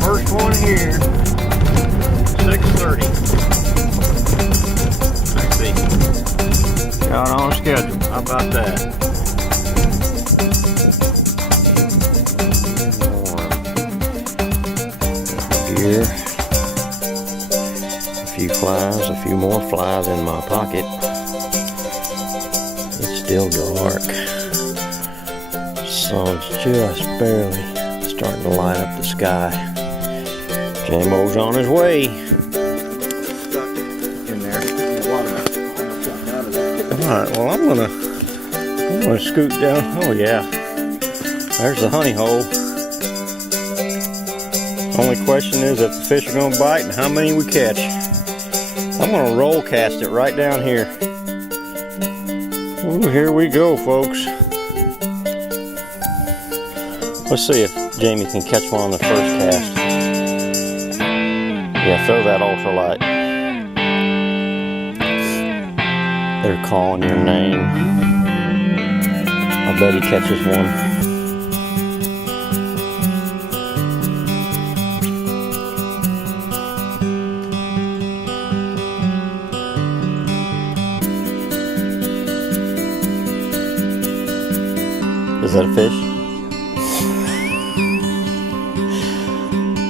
First one here, 6:30. I see. Got on schedule. How about that? Here, a few flies, a few more flies in my pocket. It's still dark. Sun's just barely starting to light up the sky. Jamo's on his way. Stuck in there. Alright, well I'm gonna scoot down. Oh yeah. There's the honey hole. Only question is if the fish are gonna bite and how many we catch. I'm gonna roll cast it right down here. Ooh, here we go, folks. Let's see if Jamie can catch one on the first cast. Yeah, throw that ultralight. They're calling your name. I bet he catches one. Is that a fish?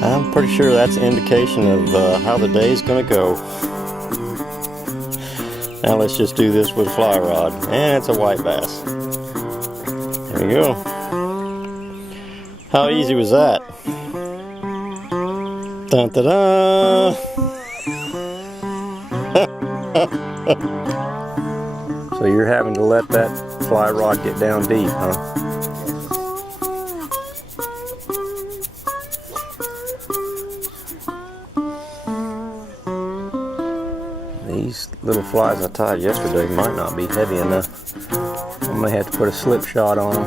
I'm pretty sure that's an indication of how the day's gonna go. Now let's just do this with a fly rod. And it's a white bass. There we go. How easy was that? Dun da da! So you're having to let that fly rod get down deep, huh? These little flies I tied yesterday might not be heavy enough. I may have to put a slip shot on them.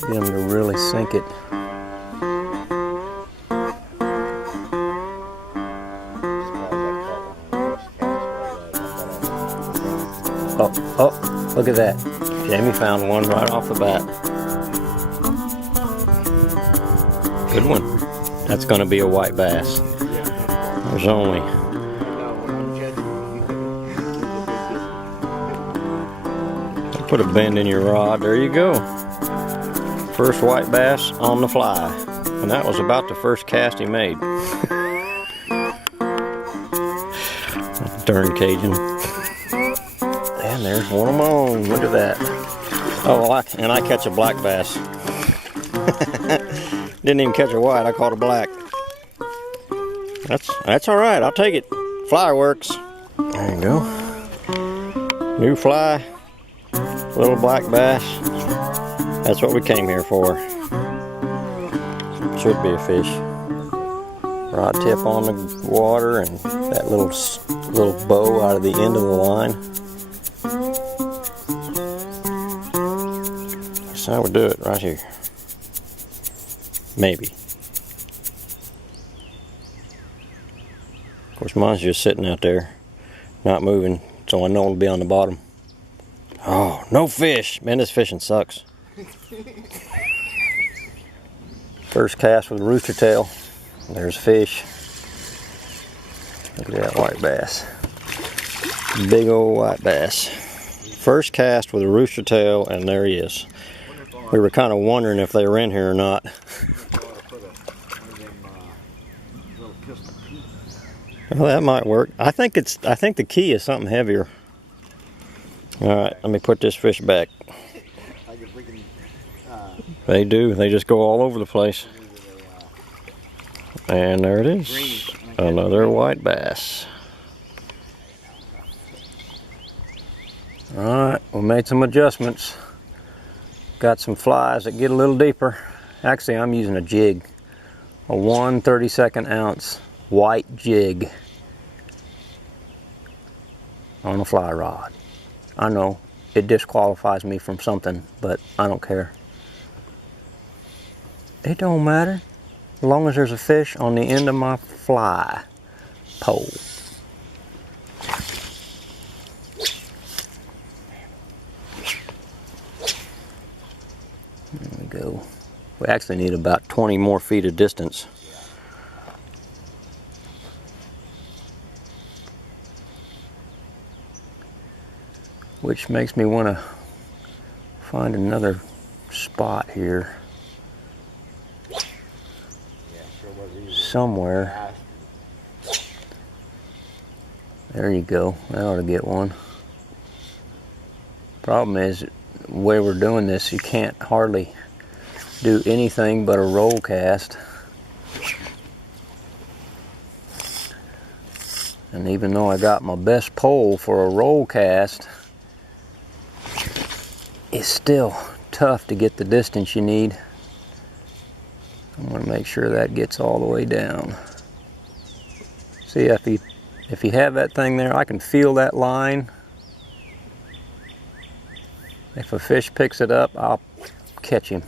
Get them to really sink it. Oh, look at that. Jamie found one right off the bat. Good one. That's going to be a white bass. There's only... Put a bend in your rod. There you go. First white bass on the fly. And that was about the first cast he made. Darn Cajun. And there's one of my own. Look at that. Oh, and I catch a black bass. Didn't even catch a white. I caught a black. That's all right. I'll take it. Fly works. There you go. New fly. Little black bass. That's what we came here for. Should be a fish. Rod tip on the water and that little bow out of the end of the line. So I would do it right here. Maybe. Of course, mine's just sitting out there, not moving, so I know it'll be on the bottom. Oh, no fish. Man, this fishing sucks. First cast with rooster tail. There's fish. Look at that white bass. Big old white bass. First cast with a rooster tail, and there he is. We were kind of wondering if they were in here or not. Well, that might work. I think the key is something heavier. Alright, let me put this fish back. They do, they just go all over the place. And there it is. Another white bass. Alright, we made some adjustments. Got some flies that get a little deeper. Actually, I'm using a jig A 1/32 ounce white jig on a fly rod. I know it disqualifies me from something, but I don't care. It don't matter as long as there's a fish on the end of my fly pole. There we go. We actually need about 20 more feet of distance. Which makes me want to find another spot here. Somewhere. There you go. I ought to get one. Problem is, the way we're doing this, you can't hardly do anything but a roll cast. And even though I got my best pole for a roll cast, it's still tough to get the distance you need. I'm going to make sure that gets all the way down. See, if you have that thing there, I can feel that line. If a fish picks it up, I'll catch him.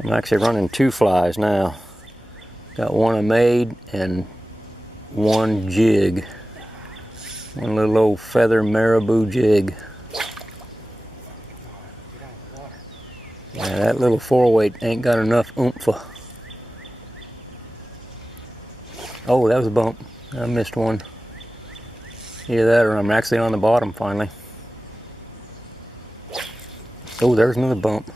I'm actually running 2 flies now. Got one I made and one jig. One little old feather marabou jig. Yeah, that little 4-weight ain't got enough oomph. Oh, that was a bump. I missed one. Either that or I'm actually on the bottom finally. Oh, there's another bump.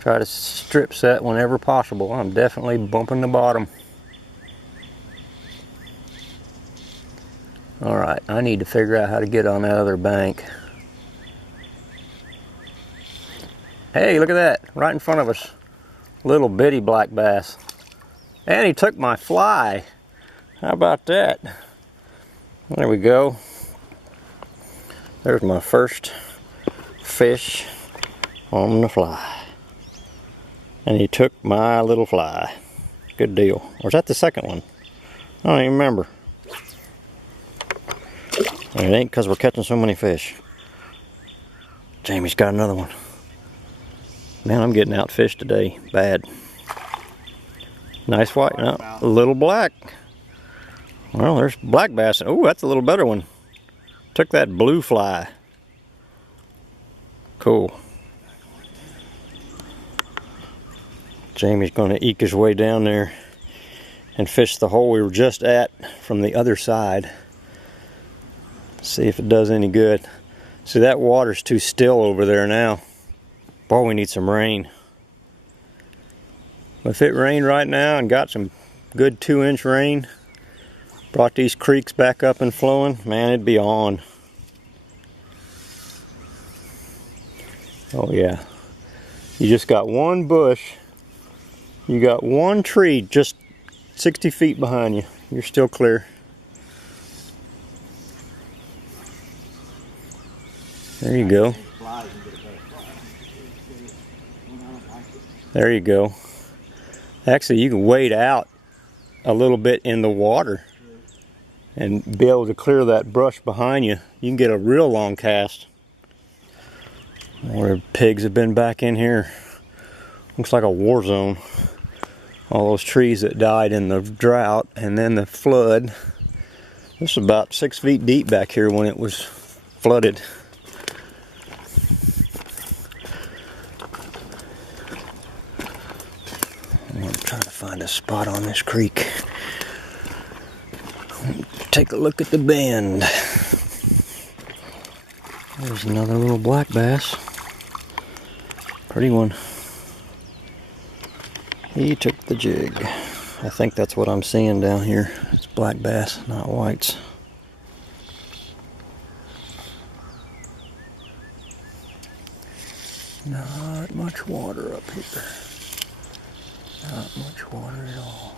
Try to strip set whenever possible. I'm definitely bumping the bottom. Alright, I need to figure out how to get on that other bank. Hey, look at that, right in front of us. Little bitty black bass. And he took my fly. How about that? There we go. There's my first fish on the fly. And he took my little fly. Good deal. Or was that the second one? I don't even remember. And it ain't because we're catching so many fish. Jamie's got another one. Man, I'm getting outfished today. Bad. Nice white. No, a little black. Well, there's black bass. Oh, that's a little better one. Took that blue fly. Cool. Jamie's going to eke his way down there and fish the hole we were just at from the other side. See if it does any good. See, that water's too still over there now. Boy, we need some rain. If it rained right now and got some good 2-inch rain, brought these creeks back up and flowing, man, it'd be on. Oh yeah. You just got one bush. You got one tree just 60 feet behind you. You're still clear. There you go. There you go. Actually, you can wade out a little bit in the water and be able to clear that brush behind you. You can get a real long cast. Where pigs have been back in here. Looks like a war zone. All those trees that died in the drought and then the flood. This was about 6 feet deep back here when it was flooded. I'm going to try to find a spot on this creek. Take a look at the bend. There's another little black bass. Pretty one. He took the jig. I think that's what I'm seeing down here. It's black bass, not whites. Not much water up here. Not much water at all.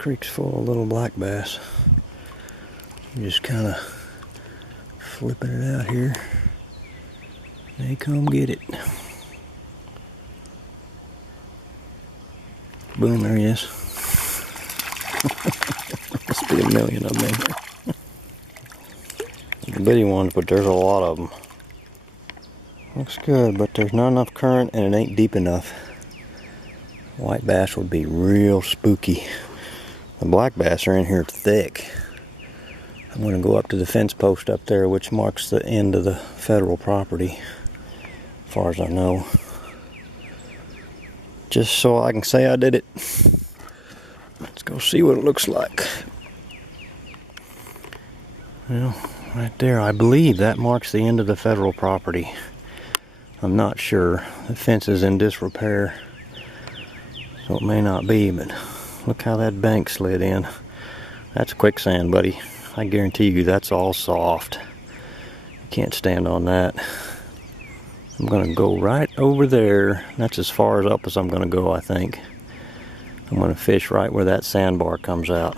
creek's full of little black bass. I'm just kind of flipping it out here. They come get it. Boom, there he is. Must be a million of them in here. The bitty ones, but there's a lot of them. Looks good, but there's not enough current and it ain't deep enough. White bass would be real spooky. The black bass are in here thick. I'm going to go up to the fence post up there, which marks the end of the federal property, as far as I know. Just so I can say I did it. Let's go see what it looks like. Well, right there, I believe that marks the end of the federal property. I'm not sure. The fence is in disrepair, so it may not be, but look how that bank slid in. That's quicksand, buddy. I guarantee you that's all soft. Can't stand on that. I'm gonna go right over there. That's as far as up as I'm gonna go, I think. I'm gonna fish right where that sandbar comes out.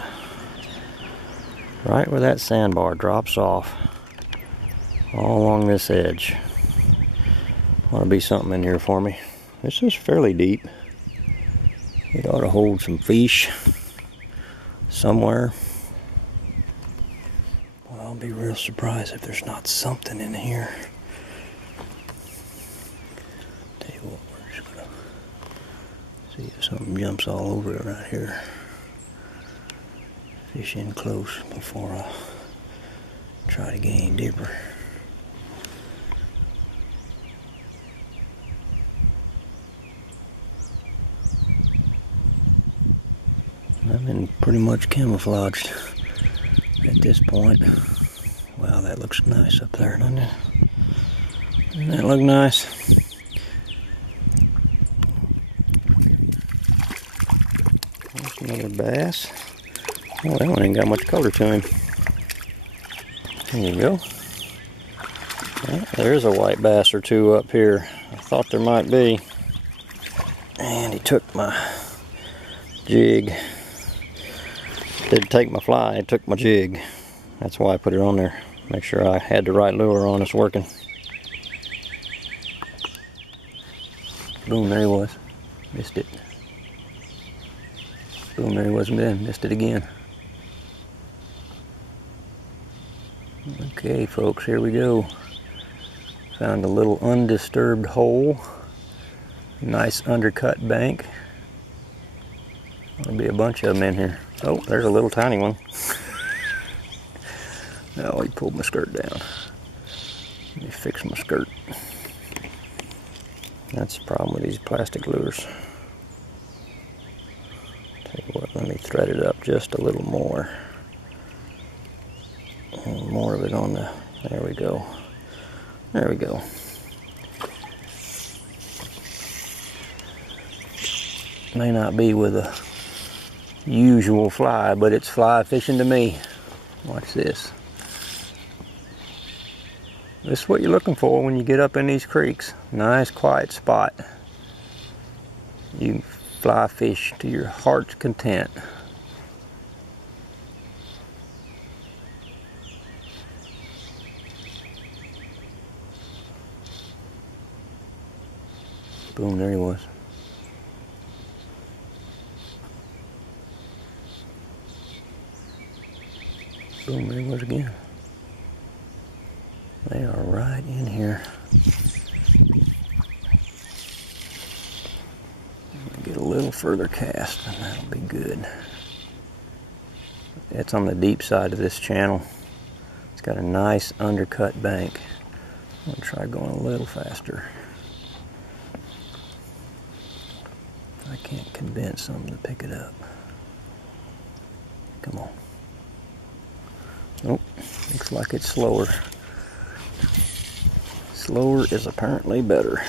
Right where that sandbar drops off. All along this edge. Ought to be something in here for me. This is fairly deep. It ought to hold some fish somewhere. Well, I'll be real surprised if there's not something in here. Tell you what, we're just gonna see if something jumps all over it right here. Fish in close before I try to get any deeper. I've been pretty much camouflaged at this point. Wow, that looks nice up there, doesn't it? Doesn't that look nice? There's another bass. Oh, that one ain't got much color to him. There you go. Well, there's a white bass or two up here. I thought there might be. And he took my jig. Didn't take my fly, he took my jig. That's why I put it on there. Make sure I had the right lure on, it's working. Boom, there he was. Missed it. Boom, there he was again. Missed it again. Okay, folks, here we go. Found a little undisturbed hole. Nice undercut bank. There'll be a bunch of them in here. Oh, there's a little tiny one. Now he pulled my skirt down. Let me fix my skirt. That's the problem with these plastic lures. Tell you what, let me thread it up just a little more. And more of it on the, there we go. There we go. May not be with a usual fly, but it's fly fishing to me. Watch this. This is what you're looking for when you get up in these creeks. Nice quiet spot. You can fly fish to your heart's content. Boom, there he was. Boom, there he was again. They are right in here. Get a little further cast and that'll be good. It's on the deep side of this channel. It's got a nice undercut bank. I'm gonna try going a little faster. I can't convince them to pick it up. Come on. Nope, looks like it's slower. Slower is apparently better.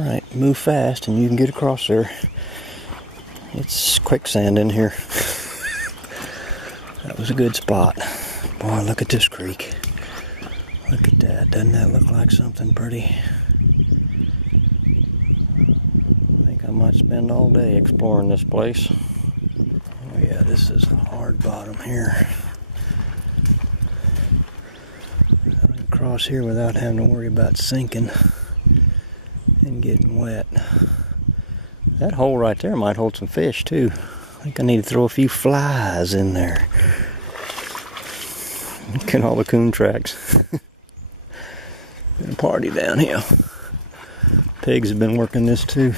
Alright, move fast and you can get across there. It's quicksand in here. That was a good spot. Boy, look at this creek. Look at that. Doesn't that look like something pretty? I think I might spend all day exploring this place. Oh yeah, this is a hard bottom here. Across here without having to worry about sinking and getting wet. That hole right there might hold some fish too. I think I need to throw a few flies in there. Look at all the coon tracks. Been a party down here. Pigs have been working this too.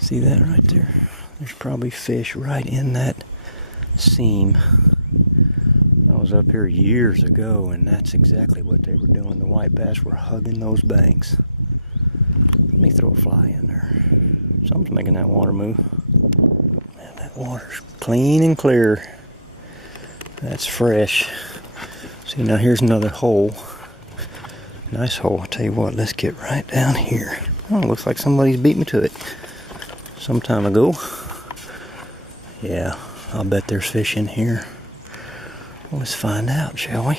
See that right there? There's probably fish right in that seam. I was up here years ago and that's exactly what they were doing. The white bass were hugging those banks. Let me throw a fly in there. Something's making that water move. Man, that water's clean and clear. That's fresh. See, now here's another hole. Nice hole. I'll tell you what, let's get right down here. Oh, looks like somebody's beat me to it some time ago. Yeah, I'll bet there's fish in here. Let's find out, shall we?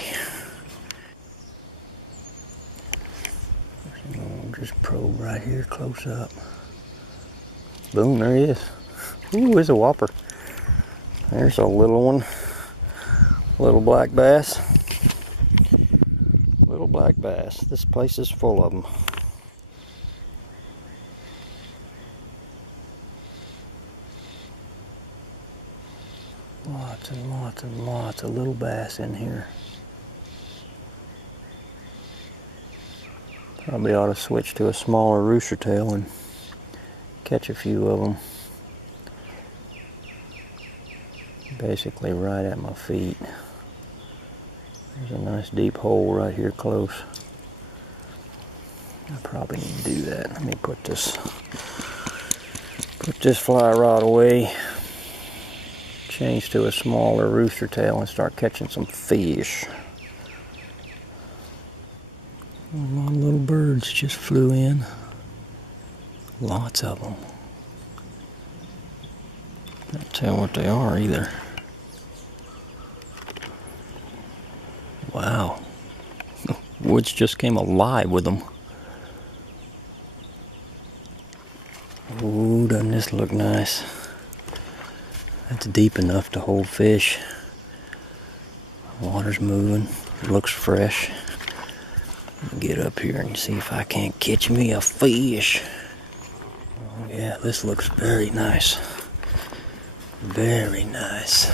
Just probe right here, close up. Boom, there he is. Ooh, there's a whopper. There's a little one. Little black bass. Little black bass. This place is full of them. Lots and lots and lots of little bass in here. Probably ought to switch to a smaller rooster tail and catch a few of them. Basically right at my feet. There's a nice deep hole right here close. I probably need to do that. Let me put this fly rod away. Change to a smaller rooster tail and start catching some fish. Oh, little birds just flew in. Lots of them. Can't tell what they are either. Wow. The woods just came alive with them. Ooh, doesn't this look nice? That's deep enough to hold fish. Water's moving. It looks fresh. Get up here and see if I can't catch me a fish. Yeah, this looks very nice. Very nice.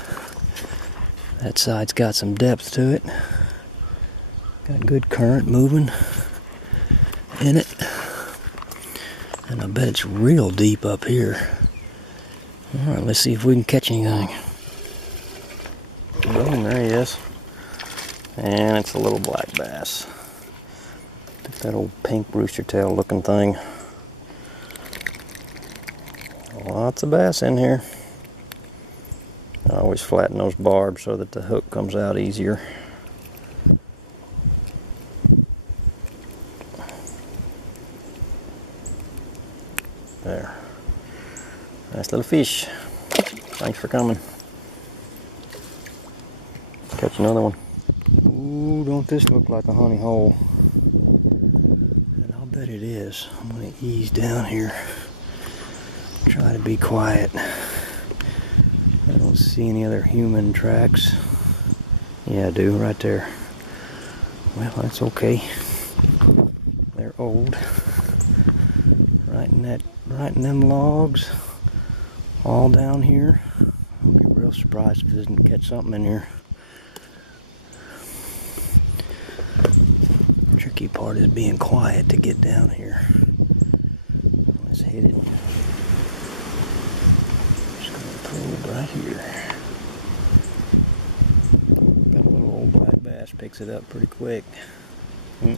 That side's got some depth to it. Got good current moving in it. And I bet it's real deep up here. Alright, let's see if we can catch anything. Boom, there he is. And it's a little black bass. That old pink rooster tail looking thing. Lots of bass in here. I always flatten those barbs so that the hook comes out easier. There. Nice little fish. Thanks for coming. Catch another one. Ooh, don't this look like a honey hole? And I'll bet it is. I'm going to ease down here. Try to be quiet. I don't see any other human tracks. Yeah, I do, right there. Well, that's okay. They're old. Right in them logs. All down here. I'll be real surprised if it doesn't catch something in here. The tricky part is being quiet to get down here. Let's hit it. Just gonna pull it right here. That little old black bass picks it up pretty quick.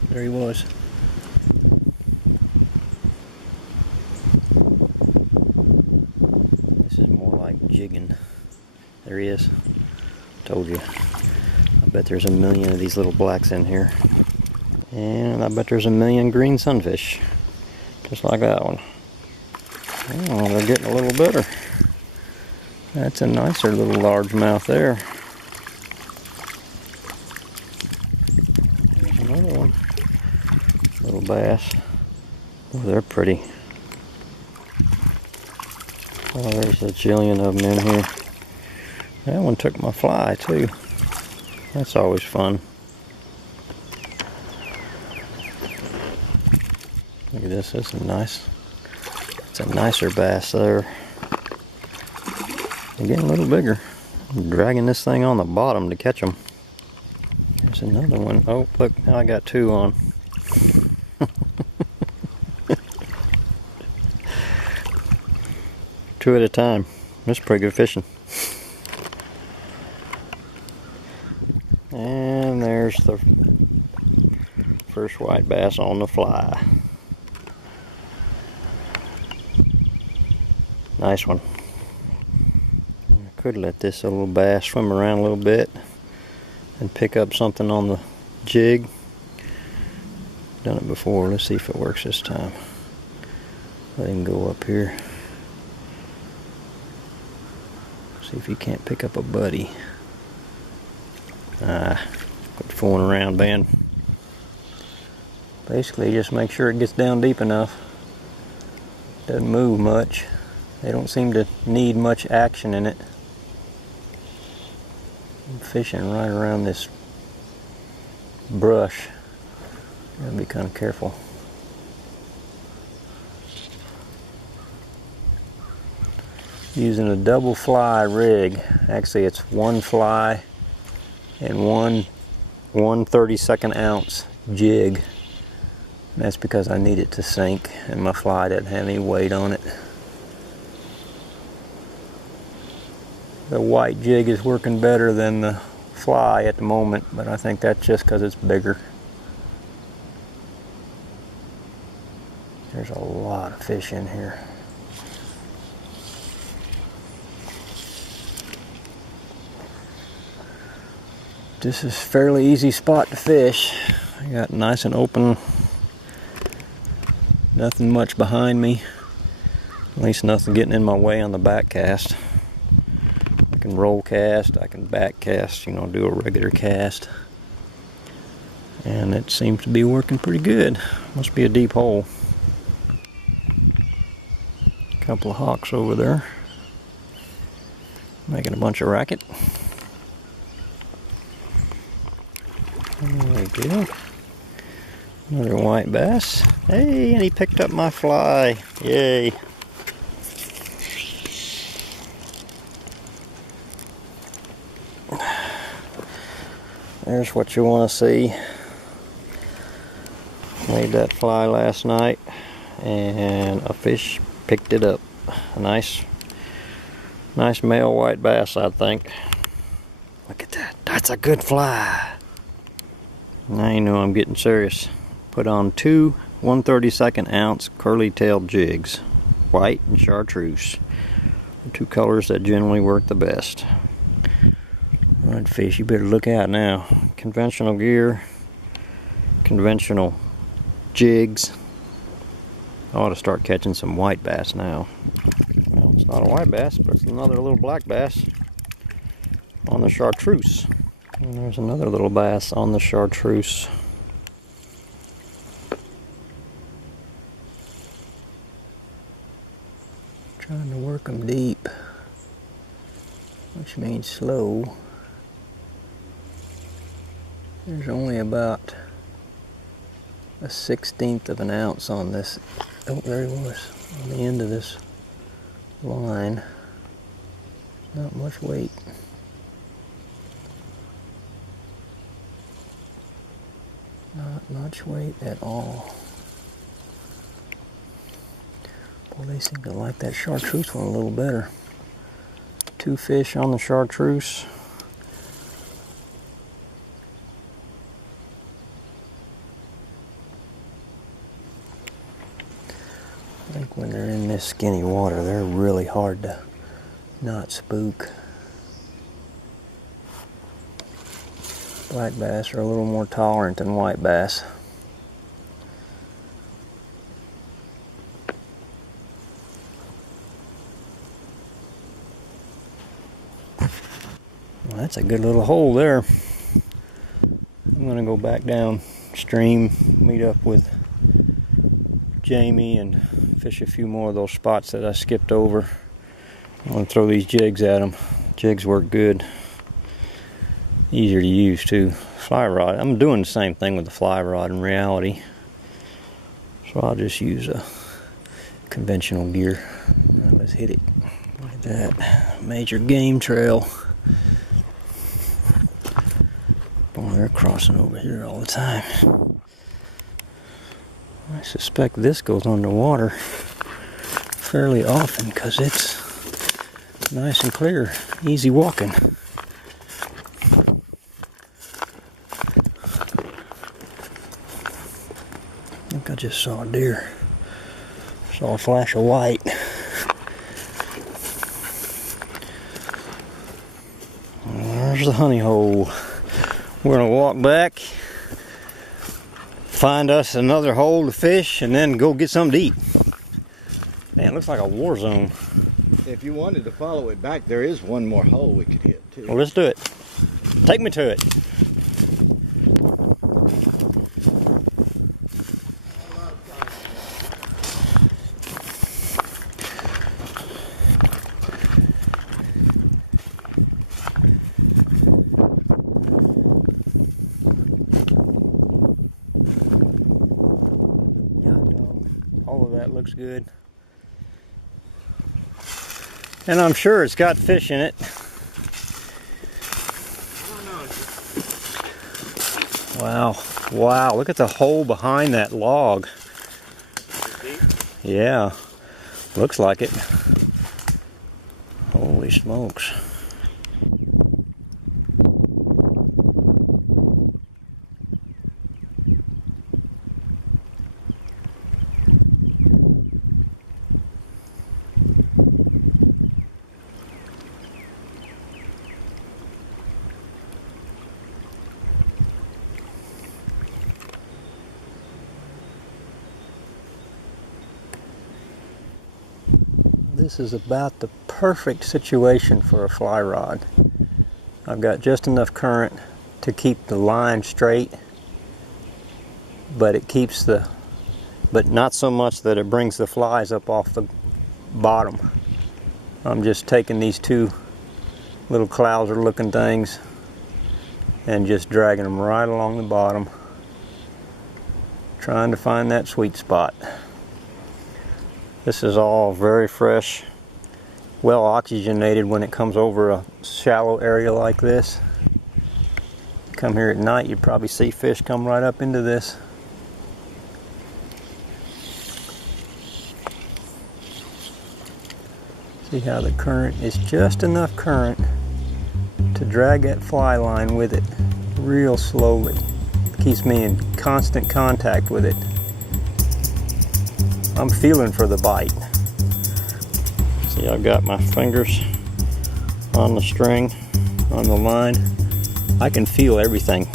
There he was. There he is. Told you. I bet there's a million of these little blacks in here. And I bet there's a million green sunfish. Just like that one. Oh, they're getting a little better. That's a nicer little largemouth there. There's another one. Little bass. Oh, they're pretty. Oh, there's a jillion of them in here. That one took my fly too. That's always fun. Look at this. This is nice. It's a nicer bass there. They're getting a little bigger. I'm dragging this thing on the bottom to catch them. There's another one. Oh, look, now I got two on. Two at a time. That's pretty good fishing. And there's the first white bass on the fly. Nice one. I could let this little bass swim around a little bit and pick up something on the jig. Done it before. Let's see if it works this time. Let him go up here. See if he can't pick up a buddy. Quit fooling around, Ben. Basically, just make sure it gets down deep enough. Doesn't move much. They don't seem to need much action in it. I'm fishing right around this brush. Gotta be kind of careful. Using a double fly rig. Actually, it's one fly and one 1/32 ounce jig. That's because I need it to sink and my fly doesn't have any weight on it. The white jig is working better than the fly at the moment, but I think that's just because it's bigger. There's a lot of fish in here. This is a fairly easy spot to fish. I got nice and open. Nothing much behind me. At least nothing getting in my way on the back cast. I can roll cast, I can back cast, you know, do a regular cast. And it seems to be working pretty good. Must be a deep hole. A couple of hawks over there. Making a bunch of racket. There we go. Another white bass. Hey, and he picked up my fly. Yay. There's what you want to see. Made that fly last night and a fish picked it up. A nice male white bass, I think. Look at that. That's a good fly. Now you know I'm getting serious. Put on two 1/32 ounce curly-tailed jigs. White and chartreuse. Two colors that generally work the best. Right, fish, you better look out now. Conventional gear, conventional jigs. I ought to start catching some white bass now. It's not a white bass, but it's another little black bass on the chartreuse. And there's another little bass on the chartreuse. Trying to work them deep, which means slow. There's only about a 1/16 of an ounce on this. Oh, there he was, on the end of this line. Not much weight. Not much weight at all. Boy, they seem to like that chartreuse one a little better. Two fish on the chartreuse. I think when they're in this skinny water, they're really hard to not spook. Black bass are a little more tolerant than white bass. Well, that's a good little hole there. I'm gonna go back downstream, meet up with Jamie and fish a few more of those spots that I skipped over. I'm gonna throw these jigs at them. Jigs work good. Easier to use too. Fly rod, I'm doing the same thing with the fly rod in reality. So I'll just use a conventional gear. Let's hit it. Look at that. Major game trail. Boy, they're crossing over here all the time. I suspect this goes underwater fairly often because it's nice and clear, easy walking. I think I just saw a deer. Saw a flash of white. There's the honey hole. We're gonna walk back, find us another hole to fish, and then go get something to eat. Man, it looks like a war zone. If you wanted to follow it back, there is one more hole we could hit too. Well, let's do it. Take me to it. Good. And I'm sure it's got fish in it. Wow. Wow, look at the hole behind that log. Yeah. Looks like it. Holy smokes. This is about the perfect situation for a fly rod. I've got just enough current to keep the line straight, but but not so much that it brings the flies up off the bottom. I'm just taking these two little clouser looking things and just dragging them right along the bottom, trying to find that sweet spot. This is all very fresh, well oxygenated when it comes over a shallow area like this. Come here at night, you'd probably see fish come right up into this. See how the current is just enough current to drag that fly line with it real slowly. Keeps me in constant contact with it. I'm feeling for the bite. See, I've got my fingers on the string, on the line. I can feel everything.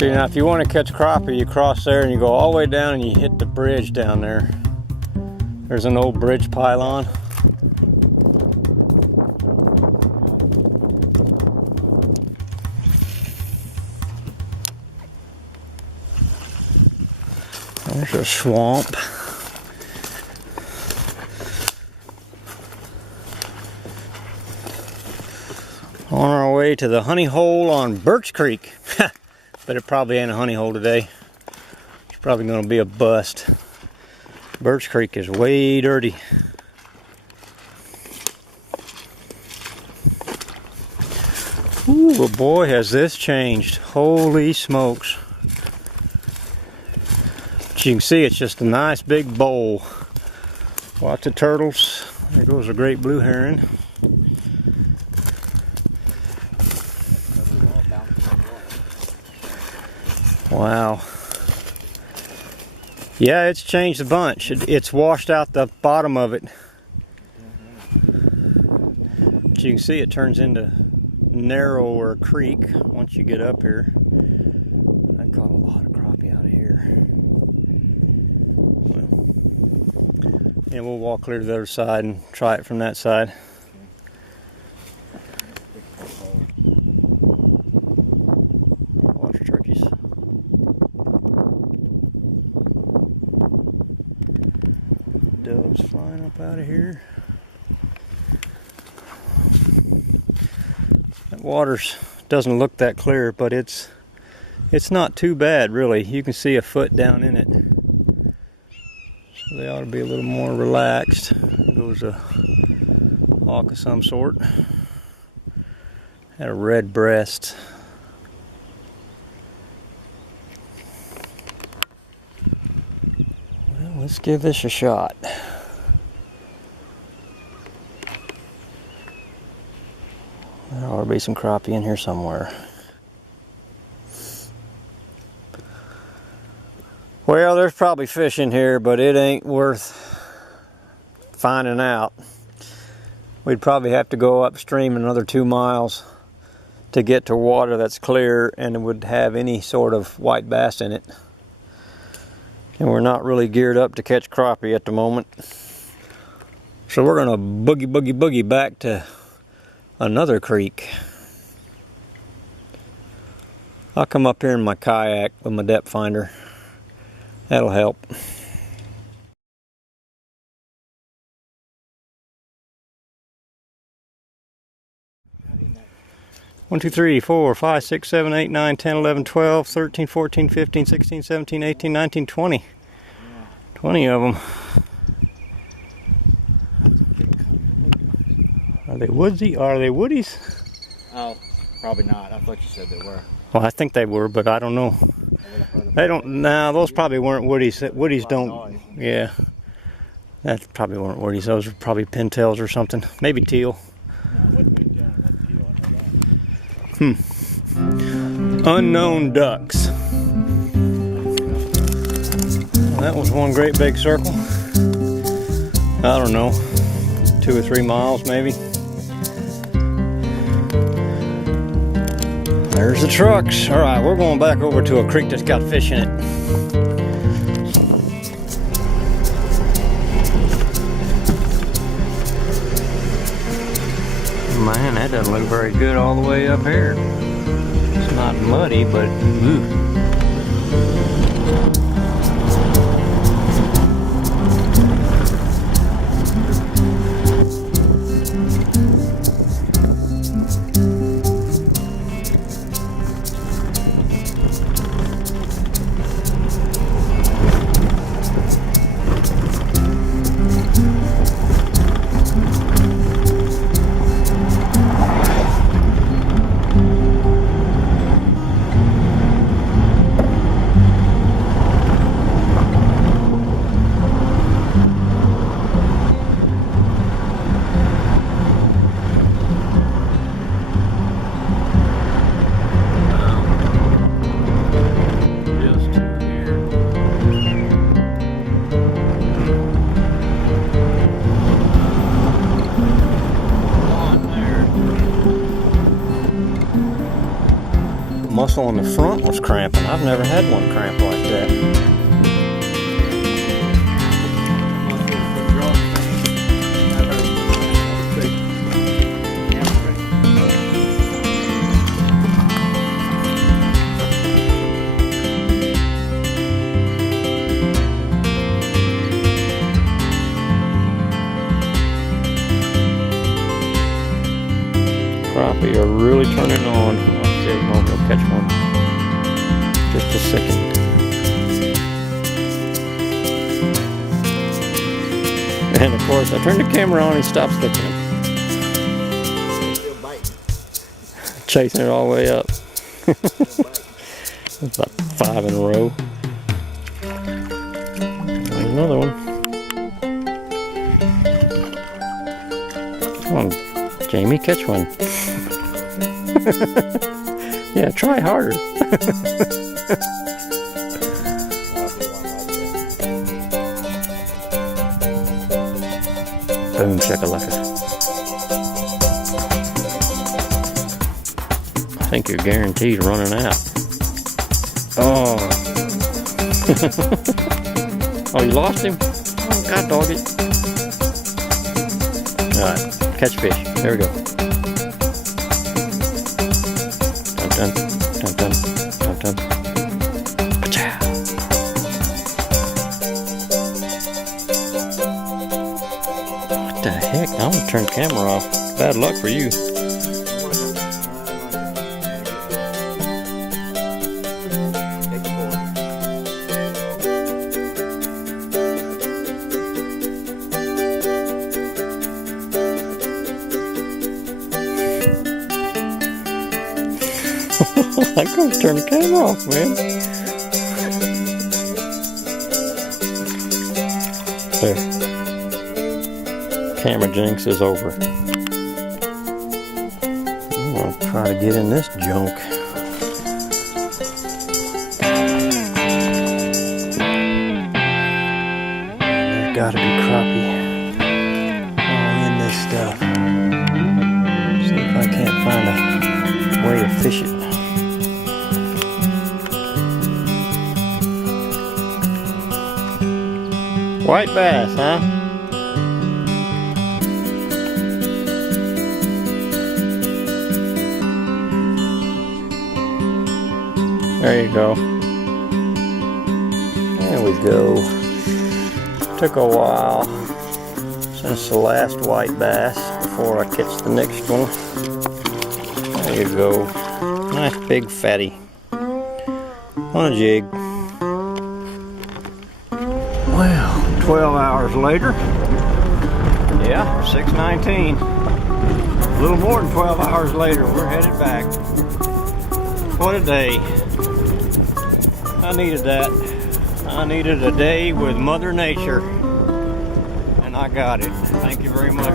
See, now if you want to catch crappie, you cross there and you go all the way down and you hit the bridge down there. There's an old bridge pylon. There's a swamp. On our way to the honey hole on Birch Creek. But it probably ain't a honey hole today. It's probably going to be a bust. Birch Creek is way dirty. Ooh, boy, has this changed. Holy smokes. As you can see, it's just a nice big bowl. Lots of turtles. There goes a great blue heron. Wow. Yeah, it's changed a bunch. It's washed out the bottom of it. As you can see, it turns into narrower creek once you get up here. I caught a lot of crappie out of here. And we'll walk clear to the other side and try it from that side. Water turkeys. Doves flying up out of here. That water's doesn't look that clear, but it's not too bad really. You can see a foot down in it. So they ought to be a little more relaxed. Goes a hawk of some sort. Had a red breast. Well, let's give this a shot. There ought to be some crappie in here somewhere. Well, there's probably fish in here, but it ain't worth finding out. We'd probably have to go upstream another 2 miles to get to water that's clear and it would have any sort of white bass in it. And we're not really geared up to catch crappie at the moment. So we're gonna boogie back to another creek. I'll come up here in my kayak with my depth finder. That'll help. One, 2, 3, 4, 5, 6, 7, 8, 9, 10, 11, 12, 13, 14, 15, 16, 17, 18, 19, 20. 20 of them. Are they woodsy? Are they woodies? Oh, probably not. I thought you said they were. Well, I think they were, but I don't know. They don't. Nah, those probably weren't woodies. Woodies don't. Yeah, that probably weren't woodies. Those were probably pintails or something. Maybe teal. Unknown ducks. Well, that was one great big circle. I don't know, 2 or 3 miles maybe. There's the trucks. All right, we're going back over to a creek that's got fish in it. Man, that doesn't look very good all the way up here. It's not muddy, but ooh. muscle in the front was cramping. I've never had one cramp like that. Crappie are really turning on. Let's see if we'll go catch one. Just a second. And of course, I turn the camera on and stops looking. Chasing it all the way up. That's about 5 in a row. Another one. Come on, Jamie, catch one. Yeah, try harder. Boom shakalaka. I think you're guaranteed running out. Oh. Oh, you lost him? Oh, God dog it. Alright, catch fish. There we go. Dun dun dun dun dun. Pacha. What the heck? I'm gonna turn the camera off. Bad luck for you. I couldn't turn the camera off, man. There. Camera jinx is over. I'm gonna try to get in this junk. There's gotta be crappie all in this stuff. See if I can't find a way to fish it. White bass, huh? There you go. There we go. Took a while since the last white bass before I catch the next one. There you go. Nice big fatty on a jig. Well, 12 hours later, yeah, 6:19. A little more than 12 hours later, we're headed back. What a day. I needed that. I needed a day with Mother Nature, and I got it. Thank you very much.